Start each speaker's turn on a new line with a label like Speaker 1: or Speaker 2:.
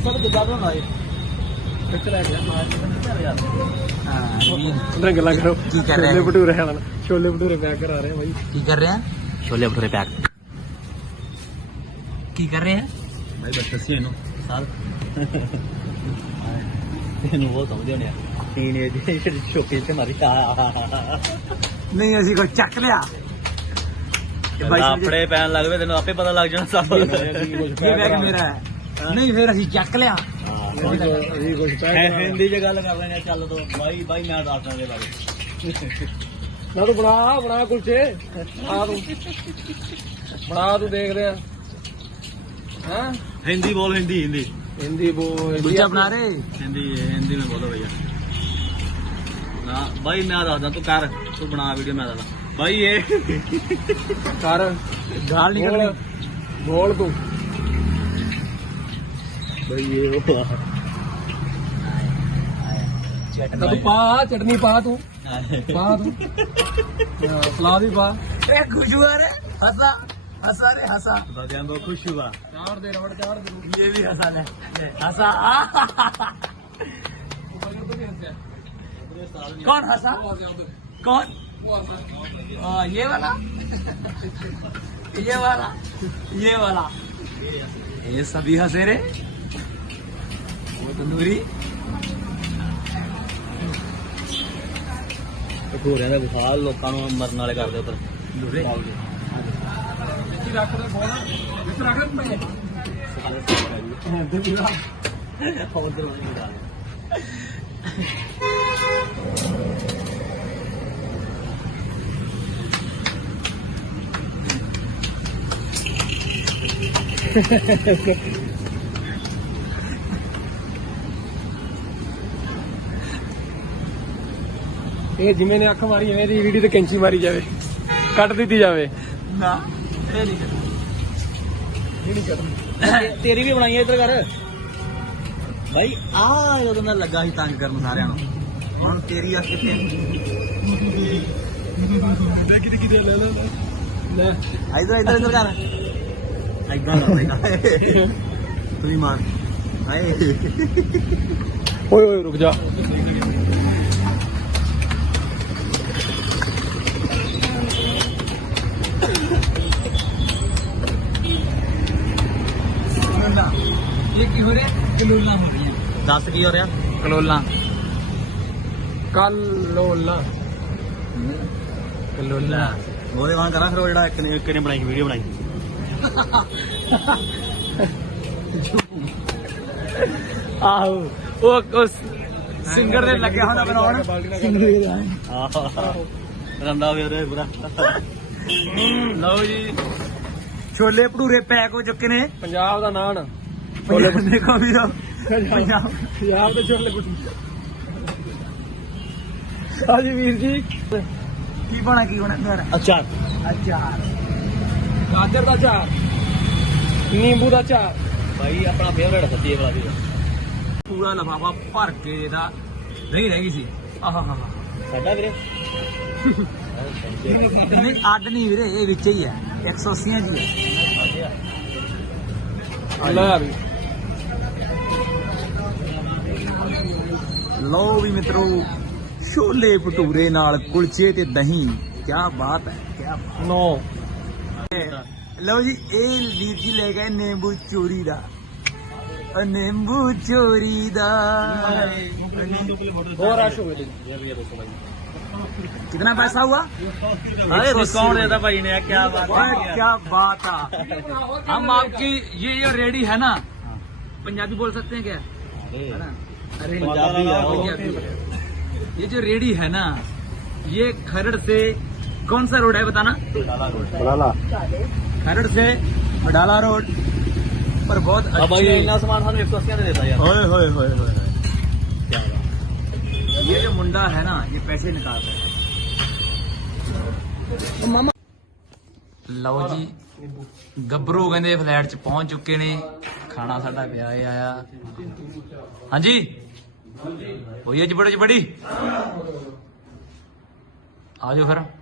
Speaker 1: सब जिदा बनाना है
Speaker 2: गल्ला करो
Speaker 1: की कर रहे
Speaker 2: छोले
Speaker 1: हैं
Speaker 2: भटूरे वाला छोले भटूरे पैक करा रहे हैं भाई
Speaker 1: की कर रहे हैं छोले भटूरे पैक की कर रहे हैं भाई बस दसी इनू साल ਇਹਨੂੰ ਬਹੁਤ ਸਮਝਦੇ ਹੋਣੇ ਆ ਟੀਨੇਜ ਸ਼ੋਕੇ ਤੇ ਮਾਰੀ ਨਹੀਂ ਅਸੀਂ ਕੋਈ ਚੱਕ ਲਿਆ ਆਪਣੇ ਪੈਣ ਲੱਗ ਪਏ ਤੈਨੂੰ ਆਪੇ ਪਤਾ ਲੱਗ ਜਾਣਾ ਸਭ ਇਹ ਬੈਗ ਮੇਰਾ ਹੈ ਨਹੀਂ ਫਿਰ ਅਸੀਂ ਚੱਕ ਲਿਆ ਹਿੰਦੀ ਚ ਗੱਲ ਕਰ ਰਹੇ ਨੇ ਚੱਲ ਤੋ ਬਾਈ ਬਾਈ ਮੈਂ ਦੱਸਦਾ ਦੇ ਬਾਰੇ
Speaker 2: ਨਾ ਤੂੰ ਬਣਾ ਕੁਲਚੇ ਆ ਤੂੰ ਬਣਾ ਤੂੰ ਦੇਖ ਰਿਹਾ हाँ
Speaker 1: हिंदी बोल हिंदी हिंदी
Speaker 2: हिंदी बोल
Speaker 1: कुलचा बना रहे हिंदी में बोलो भैया ना भाई मैं दादा तू कर तू बना वीडियो मैं दादा भाई ये
Speaker 2: कर
Speaker 1: गाल निकल
Speaker 2: बोल तू
Speaker 1: भाई ये वो
Speaker 2: तू पा चटनी पा तू सलाद भी पा
Speaker 1: खुश हुआ रे हंसा हंसा रे हंसा दादा खुश हुआ
Speaker 2: चार दे रबड़ चार दे
Speaker 1: ये भी हंसा ले हंसा कौन हंसा कौन ये वाला ये वाला ये वाला ये सभी हंसे रे वो तंदूरी ਭਟੂਰਿਆਂ ਦੇ ਵਿਖਾਲ ਲੋਕਾਂ ਨੂੰ ਮਰਨ ਵਾਲੇ ਕਰਦੇ ਉੱਪਰ ਤੰਦੂਰੇ
Speaker 2: रख दे बोल इस रख दे ਇਹ ਜਿਵੇਂ ਨੇ ਅੱਖ ਮਾਰੀ ਐਵੇਂ ਦੀ ਵੀਡੀਓ ਤੇ ਕੈਂਚੀ ਮਾਰੀ ਜਾਵੇ ਕੱਟ ਦਿੱਤੀ ਜਾਵੇ
Speaker 1: ਨਾ ਇਹ ਨਹੀਂ ਕਰਨੀ ਤੇਰੀ ਵੀ ਬਣਾਈ ਇੱਧਰ ਕਰ ਭਾਈ ਆ ਉਦੋਂ ਦਾ ਲੱਗਾ ਸੀ ਤੰਗ ਕਰਨ ਸਾਰਿਆਂ ਨੂੰ ਹੁਣ ਤੇਰੀ ਆ ਕਿੱਥੇ
Speaker 2: ਕਿਤੇ ਲੈ ਲੈ
Speaker 1: ਇੱਧਰ ਇੱਧਰ ਇੱਧਰ ਕਰ ਐਦਾਂ ਲਾ ਤੂੰ ਹੀ ਮਾਰ ਹਾਏ
Speaker 2: ਓਏ ਓਏ ਰੁਕ ਜਾ
Speaker 1: ਇਹ ਕੀ ਹੋ ਰਿਹਾ ਕਲੋਲਾਂ ਹੋ ਰਹੀਆਂ ਦੱਸ ਕੀ ਹੋ ਰਿਹਾ ਕਲੋਲਾਂ
Speaker 2: ਕਲੋਲਾ
Speaker 1: ਉਹਦੇ ਵਾਂ ਕਰਾਂ ਫਿਰ ਉਹ ਜਿਹੜਾ ਇੱਕ ਨੇ ਬਣਾਈ ਵੀਡੀਓ ਬਣਾਈ
Speaker 2: ਆਹੋ ਉਹ
Speaker 1: ਸਿੰਗਰ ਦੇ ਲੱਗਿਆ ਹੋਣਾ ਬਣਾਉਣ ਰੰਦਾ ਵੀ ਉਹਦੇ ਪੂਰਾ ਲਓ ਜੀ ਛੋਲੇ ਭਟੂਰੇ ਪੈਕ ਹੋ ਚੁੱਕੇ ਨੇ
Speaker 2: ਪੰਜਾਬ ਦਾ ਨਾਨ
Speaker 1: ਛੋਲੇ ਦੇਖੋ ਵੀਰੋ
Speaker 2: ਪੰਜਾਬ ਦੇ ਛੋਲੇ ਭਟੂਰੇ ਹਾਂਜੀ ਵੀਰ ਜੀ
Speaker 1: ਕੀ ਬਣਾ ਫਿਰ ਅਚਾਰ
Speaker 2: ਗਾਜਰ ਦਾ ਅਚਾਰ ਨਿੰਬੂ ਦਾ ਅਚਾਰ
Speaker 1: ਭਾਈ ਆਪਣਾ ਫੇਵਰੇਟ ਸੱਚੀ ਵਾਲਾ ਵੀ ਪੂਰਾ ਲਫਾਫਾ ਭਰ ਕੇ ਇਹਦਾ ਨਹੀਂ ਰਹਿ ਗਈ ਸੀ ਆਹਾ ਹਾ ਸਾਡਾ ਵੀਰੇ ਨਹੀਂ ਅੱਡ ਨਹੀਂ ਵੀਰੇ ਇਹ ਵਿੱਚ ਹੀ ਹੈ 180 ਜੀ ਹੈ
Speaker 2: ਲੈ ਵੀ
Speaker 1: ਲਓ ਵੀ ਮਿੱਤਰੋ ਛੋਲੇ ਭਟੂਰੇ ਨਾਲ ਕੁਲਚੇ ਤੇ ਦਹੀਂ ਕੀ ਬਾਤ ਹੈ ਕੀ ਬਾਤ
Speaker 2: ਨੋ
Speaker 1: ਲਓ ਜੀ ਇਹ ਵੀਰ ਜੀ ਲੈ ਗਏ ਨਿੰਬੂ ਚੋਰੀ ਦਾ ਨਿੰਬੂ ਚੋਰੀ ਦਾ
Speaker 2: ਹੋਰ ਆਸ਼ੋ ਹੋਏ
Speaker 1: कितना पैसा हुआ अरे डिस्काउंट देता भाई ने क्या बात है क्या बात है हम आपकी ये रेडी है ना पंजाबी बोल सकते हैं क्या अरे पंजाबी ये जो रेडी है ना ये खरड़ से कौन सा रोड है बताना
Speaker 2: बड़ाला
Speaker 1: खरड़ से बडाला रोड पर बहुत अच्छा सामान हम 180 देता है होए होए होए होए ये जो मुंडा है ना ये पैसे निकाल रहा है मामा ਲਓ ਜੀ ਗੱਭਰੂ ਕਹਿੰਦੇ ਫਲੈਟ 'ਚ ਪਹੁੰਚ ਚੁੱਕੇ ਨੇ ਖਾਣਾ ਸਾਡਾ ਪਿਆ ਆਇਆ ਹਾਂਜੀ ਹੋਈ ਅੱਜ ਬੜੀ ਆ ਜਾਓ ਫਿਰ